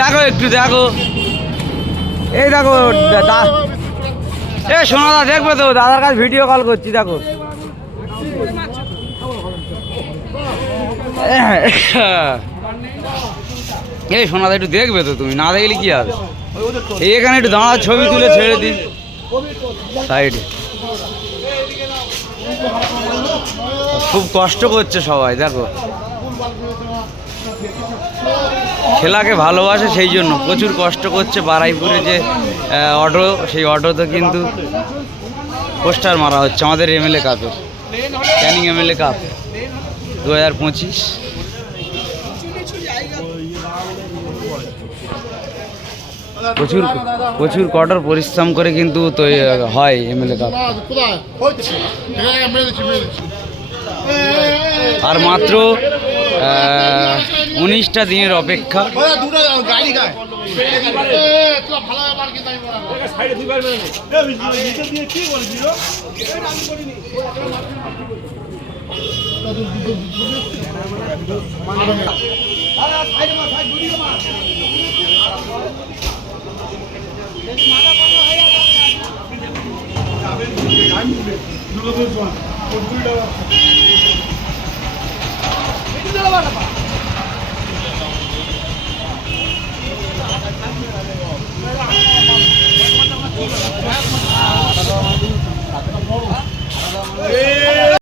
দেখো একটু দেখো, এই দেখো এ সোনাদা দেখবে তো, দাদার কাছে ভিডিও কল করছি দেখো। এই সোনাদা একটু দেখবে তো, তুমি না দেখলে কি হবে? এখানে একটু দাঁড়া, ছবি তুলে ছেড়ে দিন সাইডে। খুব কষ্ট করছে সবাই দেখো, খেলাকে ভালোবাসে সেই জন্য প্রচুর কষ্ট করছে। বারাইপুরে যে অটো, সেই অটোতে কিন্তু পোস্টার মারা হচ্ছে আমাদের এমএলএ কাপের, ক্যানিং এমএলএ কাপ 2025। প্রচুর প্রচুর কঠোর পরিশ্রম করে কিন্তু তো হয় এমএলএ কাপ। আর মাত্র 19টা দিনের অপেক্ষা।